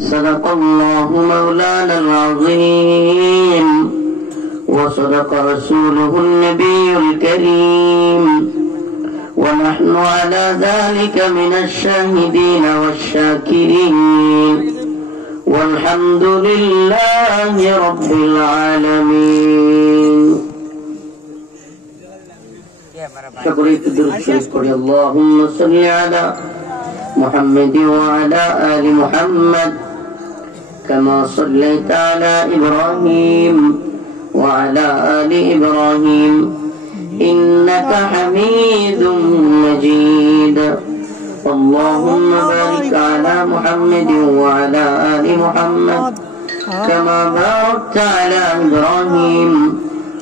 صدق الله مولانا العظيم وصدق رسوله النبي الكريم ونحن على ذلك من الشاهدين والشاكرين والحمد لله رب العالمين اللهم صل على محمد وعلى آل محمد كما صليت على إبراهيم وعلى آل إبراهيم إنك حميد مجيد اللهم بارك على محمد وعلى آل محمد كما باركت على إبراهيم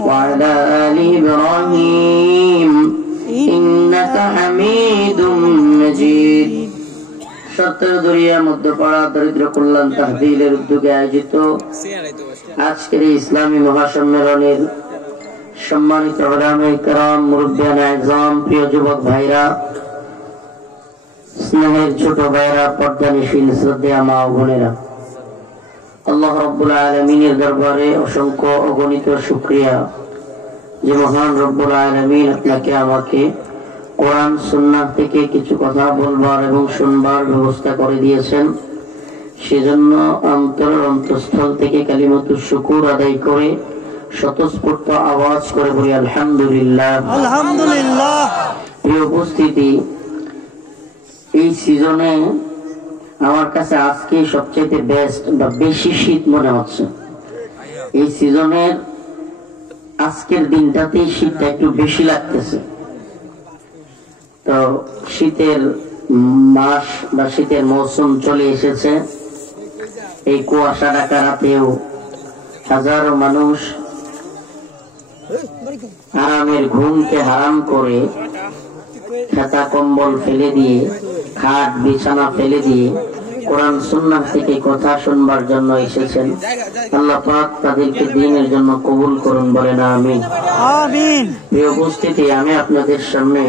وعلى آل إبراهيم إنك حميد مجيد সত্তর দরিয়া মধ্যপাড়া দরিদ্র কল্যাণ তাহদিলের উদ্যোগে আয়োজিত আজকের ইসলামী মহাসম্মেলনের সম্মানিত ওলামায়ে কেরাম, মুরব্বিয়ানে আযম, প্রিয় যুবক ভাইরা, স্নেহের ছোট ভাইরা, পর্দানিশীন শ্রদ্ধেয় মা ও বোনেরা, আল্লাহ রাব্বুল আলামিনের দরবারে অসংখ্য অগণিত শুকরিয়া যে মহান রব্বুল আলামিন আপনাকে আমাকে কোরআন সুন্নাহ থেকে কিছু কথা বলবার এবং শুনবার ব্যবস্থা করে দিয়েছেন। সেজন্য অন্তরের অন্তঃস্থল থেকে কালিমাতুশ শুকুর আদায় করে স্বতঃস্ফূর্ত আওয়াজ করে বলি আলহামদুলিল্লাহ। আলহামদুলিল্লাহ। প্রিয় উপস্থিতি, এই সিজনে আমার কাছে আজকে সবচেয়ে বেস্ট বা বেশি শীত মনে হচ্ছে। এই সিজনের আজকের দিনটাতেই শীতটা একটু বেশি লাগতেছে। তো শীতের মাস বা শীতের মৌসুম চলে এসেছে। এই কুয়াশা ঢাকা রাতেও হাজারো মানুষ আরামের ঘুমকে হারাম করে খাতা কম্বল ফেলে দিয়ে, খাট বিছানা ফেলে দিয়ে কোরআন সুন্নাহ থেকে কথা শুনবার জন্য এসেছেন। আল্লাহ পাক তাদেরকে দ্বীনের জন্য কবুল করুন, বলেন আমিন। আমিন। প্রিয় উপস্থিতি, আমি আপনাদের সামনে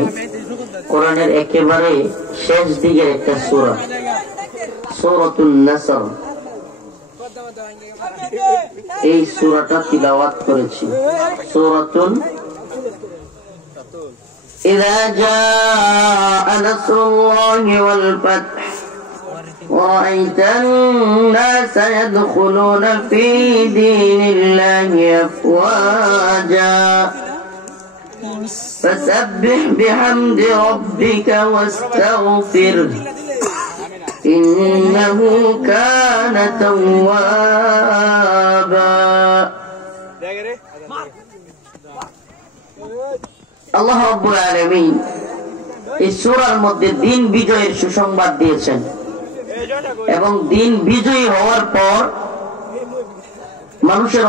কোরআনের একেবারে শেষ দিকের একটা সূরা, সূরাতুন নাসর, এই সূরাটা তিলাওয়াত করেছি। সূরাতুন ইযা জাআ নাসরুল্লাহি ওয়াল ফাতহ ورأيت الناس يدخلون في دين الله أفواجا فسبح بحمد ربك واستغفره إنه كان توابا আল্লাহ রাব্বুল আলামিন এই সূরার মধ্যে দিন বিজয়ের সুসংবাদ দিয়েছেন এবং দিন বিজয়ী হওয়ার পর মানুষের